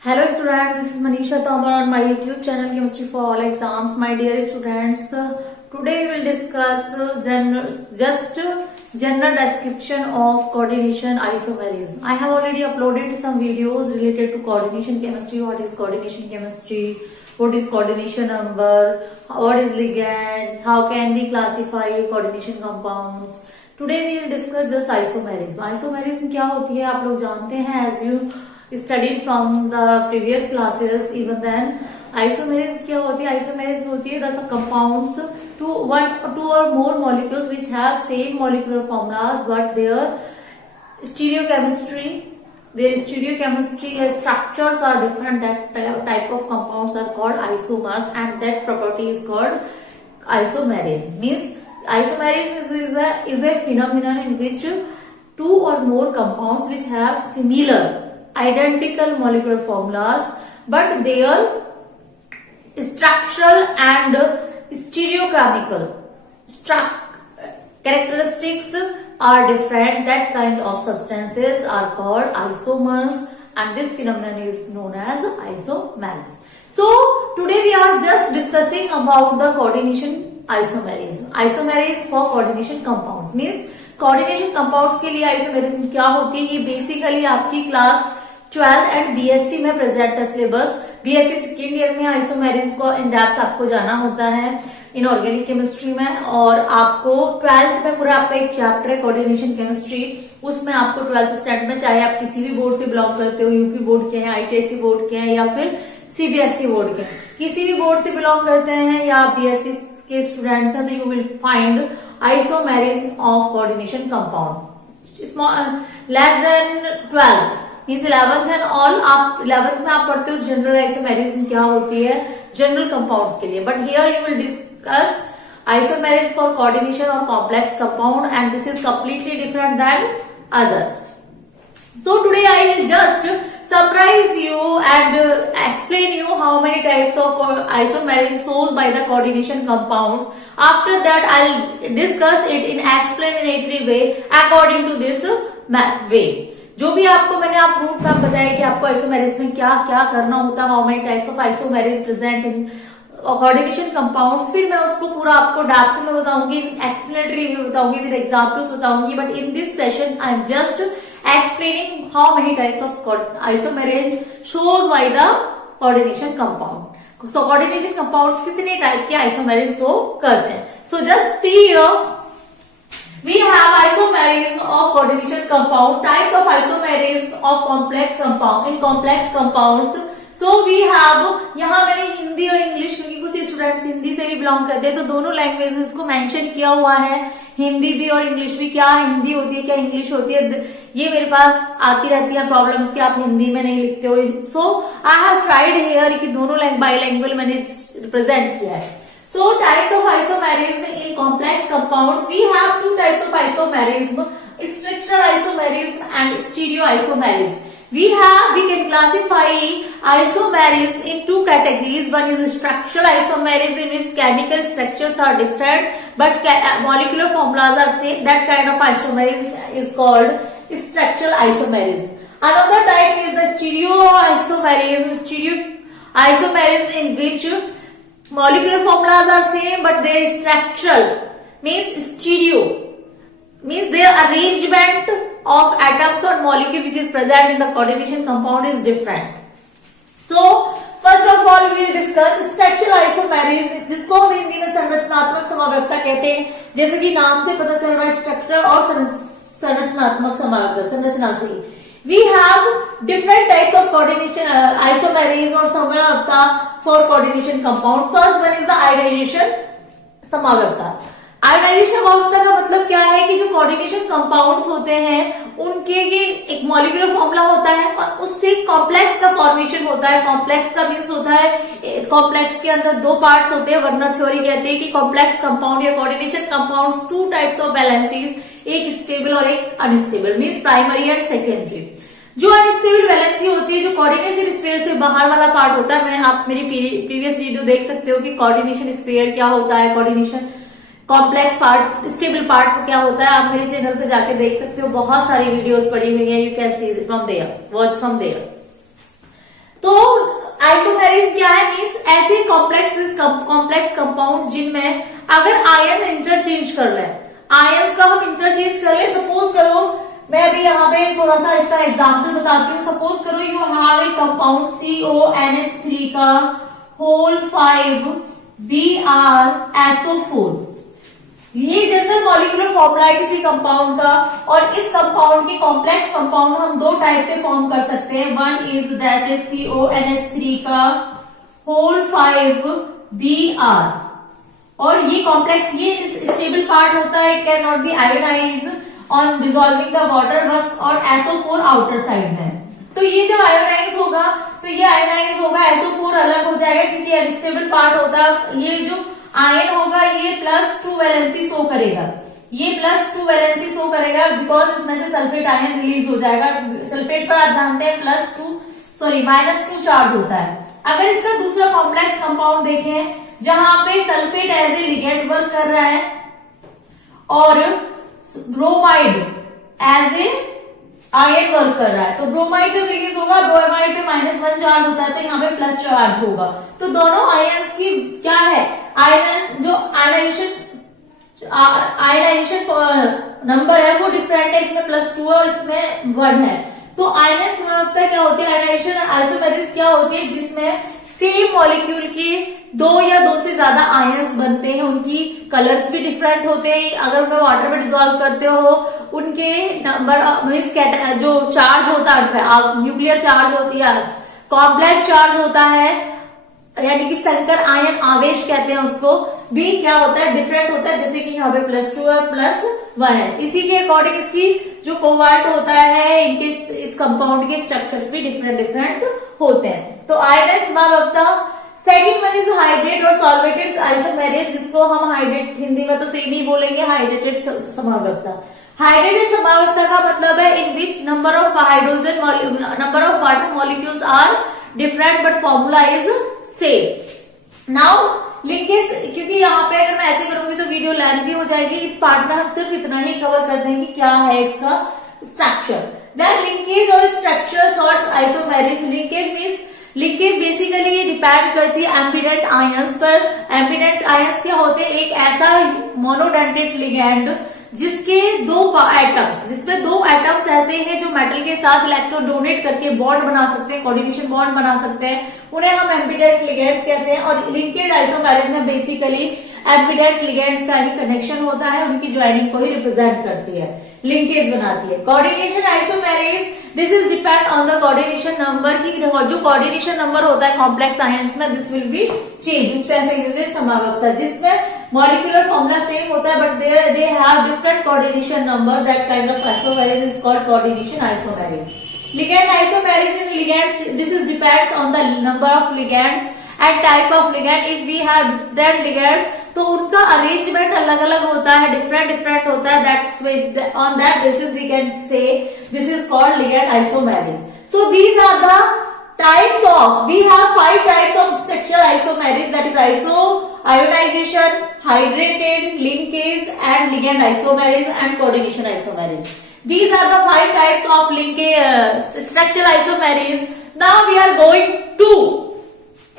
Hello students, this is Manisha Tomar on my YouTube channel Chemistry for All Exams. My dear students, today we will discuss general description of coordination isomerism. I have already uploaded some videos related to coordination chemistry. What is coordination chemistry? What is coordination number? What is ligands? How can we classify coordination compounds? Today we will discuss just isomerism. Isomerism क्या होती है आप लोग जानते हैं as you studied from the previous classes. Even then isomerism क्या होती है? Isomerism होती है the compounds two or more molecules which have same molecular formulas but their stereochemistry structures are different. That type of compounds are called isomers and that property is called isomerism. Means isomerism is a phenomenon in which two or more compounds which have similar identical molecular formulas but their structural and stereochemical characteristics are different. That kind of substances are called isomers and this phenomenon is known as isomerism. So today we are just discussing about the coordination isomerism. Isomerism for coordination compounds means coordination compounds के लिए isomerism क्या होती है? ये basically आपकी class 12th and BSc में present है syllabus. BSc second year में आइसोमेरिज्म को इन डेप्थ आपको जाना होता है इनऑर्गेनिक केमिस्ट्री में और आपको 12th में पूरा आपका एक चैप्टर है कोऑर्डिनेशन केमिस्ट्री. उसमें आपको 12th स्टैंडर्ड में चाहे आप किसी भी बोर्ड से बिलोंग करते हो, यूपी बोर्ड के हैं, आईसीएसई बोर्ड के हैं या फिर सीबीएसई बोर्ड के, किसी भी बोर्ड से बिलोंग करते हैं या बीएससी के स्टूडेंट्स हैं तो you will find isomerism of coordination compound less than 12th means 11th and all. आप 11th में आप पढ़ते हो जनरल आइसोमेरिज्म क्या होती है जनरल कंपाउंड्स के लिए. But here you will discuss isomerism for coordination और complex compound and this is completely different than others. So today I will just summarize you and explain you how many types of isomerism shows by the coordination compounds. After that I will discuss it in explanatory way according to this way. जो भी आपको मैंने आप route map बताया कि आपको isomerism में क्या क्या करना होता है, how many types of isomerism present in coordination compounds, फिर मैं उसको पूरा आपको डेप्थ में बताऊंगी, एक्सप्लेनेटरी वे बताऊंगी, विद एग्जांपल्स बताऊंगी. But in this session I am just explaining how many types of isomerism shows by the coordination compound. So coordination compounds कितने टाइप के आइसोमेरिज्म शो करते हैं? So just see here we have isomerism of coordination compound, types of isomerism of complex compound. In complex compounds so we have, यहाँ मैंने हिंदी और English क्योंकि कुछ students Hindi से भी बिलोंग करते हैं तो दोनों लैंग्वेजेस को मेंशन किया हुआ है, हिंदी भी और इंग्लिश भी. क्या हिंदी होती है क्या इंग्लिश होती है ये मेरे पास आती रहती है प्रॉब्लम्स कि आप हिंदी में नहीं लिखते हो. सो आई हैव ट्राइड हियर कि दोनों बाइलैंग्वेज मैंने रिप्रेजेंट किया है. So types of isomerism in complex compounds, we have two types of isomerism, structural isomerism and stereoisomerism. We can classify isomerism in two categories. One is structural isomerism in which chemical structures are different but molecular formulas are same. That kind of isomerism is called structural isomerism. Another type is the stereoisomerism. Stereoisomerism in which molecular formulas are same but their structural means stereo means their arrangement of atoms or molecule which is present in the coordination compound is different. So first of all we will discuss structural isomerism जिसको हम हिंदी में संरचनात्मक समवर्तता कहते हैं. जैसे कि नाम से पता चल रहा है स्ट्रक्चरल और संरचनात्मक समवर्तता संरचना से ही. We have different types of coordination isomerism or समवर्तता for coordination compound. First one is the ionization समवर्तता. आयोनाइजेशन समवर्तता का मतलब क्या है कि जो कोऑर्डिनेशन कंपाउंड्स होते हैं उनके एक मॉलिक्यूलर फॉर्मूला होता है और उससे कॉम्प्लेक्स का फॉर्मेशन होता है. कॉम्प्लेक्स का मीन्स होता है कॉम्प्लेक्स के अंदर दो पार्ट्स होते हैं. वर्नर थ्योरी कहते हैं कि कॉम्प्लेक्स कंपाउंड या coordination compounds two types of valencies, एक स्टेबल और एक unstable means primary and secondary. जो अनस्टेबल वैलेंसी होती है जो कोऑर्डिनेशन स्फीयर से बाहर वाला पार्ट होता है, मैं आप मेरी प्रीवियस वीडियो देख सकते हो कि कोऑर्डिनेशन स्फीयर क्या होता है, coordination complex part, stable part क्या होता है, आप मेरे चैनल पे जाके देख सकते हो, बहुत सारी वीडियोस पड़ी हुई है, you can see from there, watch from there. तो ऐसे कॉम्प्लेक्स कंपाउंड जिनमें अगर आयन इंटरचेंज कर ले, आयंस का हम इंटरचेंज कर ले, सपोज करो मैं अभी यहाँ पे थोड़ा सा इसका एग्जांपल बताती हूँ। सपोज करो you have a compound CONH3 का होल 5 BrSO4। ये जनरल मॉलिक्यूलर फॉर्मूला है किसी कंपाउंड का, और इस कंपाउंड के कॉम्प्लेक्स कंपाउंड हम दो टाइप से फॉर्म कर सकते हैं। One is that is CONH3 का होल 5 Br, और ये कॉम्प्लेक्स ये स्टेबल पार्ट होता है, can not be ionise on dissolving the water, और SO4 आउटर साइड में। तो ये जब आयोनाइज होगा तो ये आयोनाइज होगा, SO4 अलग हो जाएगा क्योंकि अनस्टेबल पार्ट होता है। ये जो आयन होगा ये +2 वैलेंसी शो करेगा, ये +2 वैलेंसी शो करेगा बिकॉज इसमें से सल्फेट आयन रिलीज हो जाएगा। सल्फेट पर आप जानते हैं -2 चार्ज होता है। अगर इसका दूसरा कॉम्प्लेक्स कंपाउंड देखें जहां पे sulphate as a ligand work कर रहा है और bromide as a ion work कर रहा है, तो ब्रोमाइड जब रिलीज होगा ब्रोमाइड पे -1 चार्ज होता है, तो यहाँ पे प्लस चार्ज होगा। तो दोनों आयन्स की क्या है, आयन जो आयनाइजेशन नंबर है वो डिफरेंट है, इसमें +2 और इसमें 1 है। तो आयन समानता क्या होती है, आयनाइजेशन आइसोमेरिज क्या होती है, जिसमें सेम मॉलिक्यूल के दो या दो से ज्यादा आयंस बनते हैं, उनकी कलर्स भी डिफरेंट होते हैं। अगर उन्हें वाटर में डिसॉल्व करते हो उनके नंबर जो चार्ज होता है, न्यूक्लियर चार्ज होती है, कॉम्प्लेक्स चार्ज होता है, यानी कि संकर आयन आवेश कहते हैं उसको, भी क्या होता है, डिफरेंट होता है। जैसे कि यहाँ पे +2 और +1 है। इसी के अकॉर्डिंग इसकी जो कोवाल्ट होता है, इनके इस कंपाउंड के स्ट्रक्चर्स भी डिफरेंट होते हैं। तो आयनाइज्ड समावस्था। सेकंड वन इज हाइड्रेट और सॉल्वेटेड आइसोमेरिज, जिसको हम हाइड्रेट हिंदी में तो सही नहीं बोलेंगे, हाइड्रेटेड समावस्था। हाइड्रेटेड समावस्था का मतलब है in which number of water molecules are different but formula is same. Now linkage, क्योंकि यहाँ पे अगर मैं ऐसे करूंगी तो वीडियो लेंथी हो जाएगी, इस पार्ट में हम सिर्फ इतना ही कवर कर देंगे क्या है इसका स्ट्रक्चर। देन लिंकेज और structure sorts isomerism. Linkage basically ये डिपेंड करती है एम्बिडेंट आयंस पर। एम्बिडेंट आयंस क्या होते हैं, एक ऐसा मोनोडेंटेड लिगेंड जिसमें दो एटम्स ऐसे हैं जो मेटल के साथ इलेक्ट्रॉन डोनेट करके बॉन्ड बना सकते हैं, कोऑर्डिनेशन बॉन्ड बना सकते हैं, उन्हें हम एम्बिडेंट लिगेंड्स कहते हैं। और लिंकेज आइसोमेरिज में बेसिकली एम्बिडेंट लिगेंड्स का ही कनेक्शन होता है, उनकी ज्वाइनिंग को ही रिप्रेजेंट करती है, लिंकेज बनाती है। Coordination isomerism, this is depend on the coordination number, की जो कोऑर्डिनेशन नंबर होता है कॉम्प्लेक्स आयंस में, दिस विल बी चेंज समावस्था, जिसमें मॉलिक्यूलर फॉर्मूला सेम होता है but they have different coordination number. That kind of isomerism is called coordination isomerism. Ligand isomerism in ligands, this is depends on the number of ligands and type of ligand. If we have different ligands तो उनका arrangement अलग अलग होता है, different होता है। That's on that basis we can say this is called ligand isomerism. So these are the types of, we have 5 types of structural isomerism, that is ionization, hydrated, linkage and ligand isomerism and coordination isomerism. These are the 5 types of structural isomerism. Now we are going to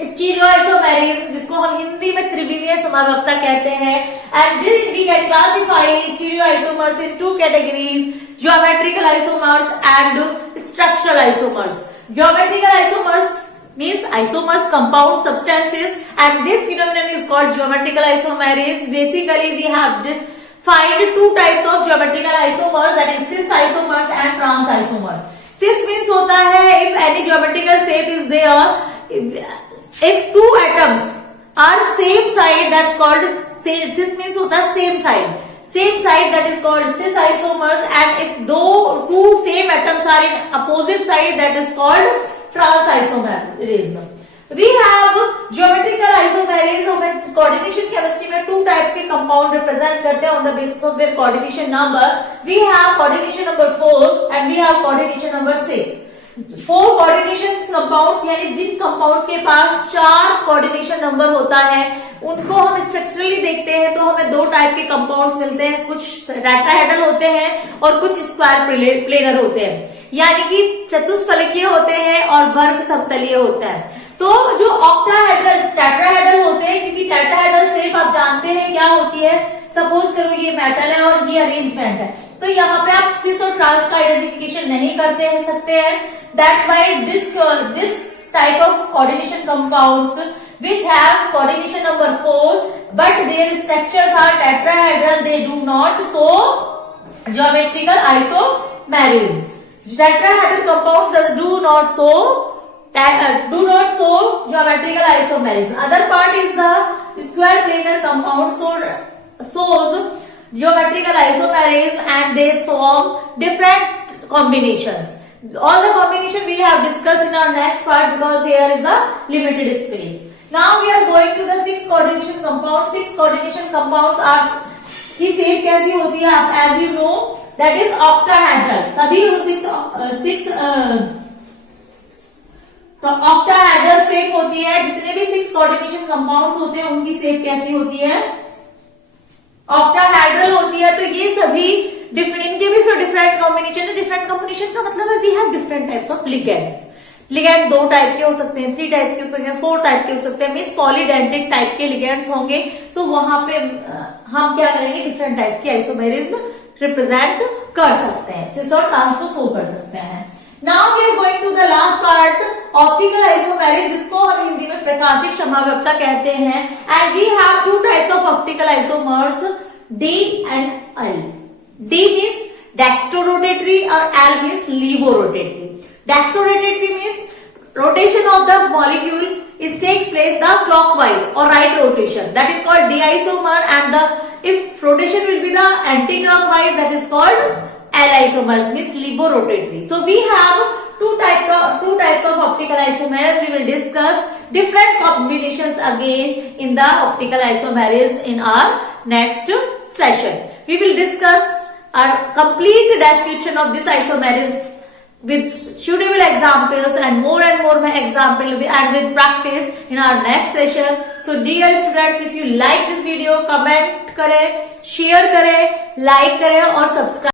stereoisomerism, जिसको हम हिंदी में त्रिविमीय समावस्था कहते हैं। And this we can classify stereoisomers in 2 categories: geometrical isomers and structural isomers. Geometrical isomers means isomers compound substances, and this phenomenon is called geometrical isomerism. Basically we have find 2 types of geometrical isomers, that is cis isomers and trans isomers. Cis means होता है if any geometrical shape is there, if 2 atoms are same side, that's called cis means होता है same side, that is called cis isomers, and if though 2 same atoms are in opposite side, that is called trans isomerism. We have geometrical isomerism and coordination chemistry में 2 types के compound represent करते हैं on the basis of their coordination number. We have coordination number 4 and we have coordination number 6. 4 coordination compounds, यानी जिन compounds के पास 4 coordination number होता है उनको हम स्ट्रक्चरली देखते हैं तो हमें 2 टाइप के कंपाउंड्स मिलते हैं, कुछ टेट्राहेड्रल होते हैं और कुछ स्क्वायर प्लेनर होते हैं, यानी कि चतुष्फलकीय होते हैं और वर्ग समतलीय होता है। तो जो ऑक्टाहेड्रल टेट्राहेड्रल होते हैं, क्योंकि टेट्राहेड्रल शेप आप जानते हैं क्या होती है, सपोज करो ये मेटल है और ये अरेंजमेंट है, तो यहाँ पे आप सिस और ट्रांस का आइडेंटिफिकेशन नहीं करते सकते हैं. That's why this type of coordination compounds which have coordination number 4 but their structures are tetrahedral, they do not show geometrical isomerism. Tetrahedral compounds do not show geometrical isomerism. Other part is the square planar compounds shows geometrical isomerism and they form different combinations. All the combination we have discussed in our next part because here is the limited space. Now we are going to the 6 coordination compounds. 6 coordination compounds are की shape कैसी होती है, as you know that is octahedral. तभी 6 octahedral shape होती है. जितने भी 6 coordination compounds होते हैं उनकी शेप कैसी होती है, octahedral होती है. तो ये सभी इनके भी फिर डिफरेंट कॉम्बिनेशन है. डिफरेंट कॉम्बिनेशन का मतलब है we have different types of ligands. Ligand 2 type के हो सकते हैं, 3 टाइप्स के हो सकते हैं, 4 टाइप के हो सकते हैं, मींस पॉलीडेंटिक टाइप के लिगेंड्स होंगे. तो वहां पे हम क्या करेंगे, डिफरेंट टाइप की आइसोमेरिज्म रिप्रेजेंट कर सकते हैं, सिस और ट्रांस को शो कर सकते हैं. Now we are going to the last part, optical isomerism, जिसको हम हिंदी में प्रकाशिक समव्यवस्था कहते हैं. And we have 2 types of optical isomers, D and L. D means dextrorotatory और L means levorotatory. Dextrorotatory means rotation of the molecule is takes place the clockwise or right rotation, that is called d-isomer, and if rotation will be the anti-clockwise, that is called l-isomer, means levorotatory. So we have two types of optical isomers. We will discuss different combinations again in the optical isomers in our next session. We will discuss a complete description of this isomers with suitable examples and more examples and with practice in our next session. So dear students, if you like this video, comment करें, share करें, like करें और subscribe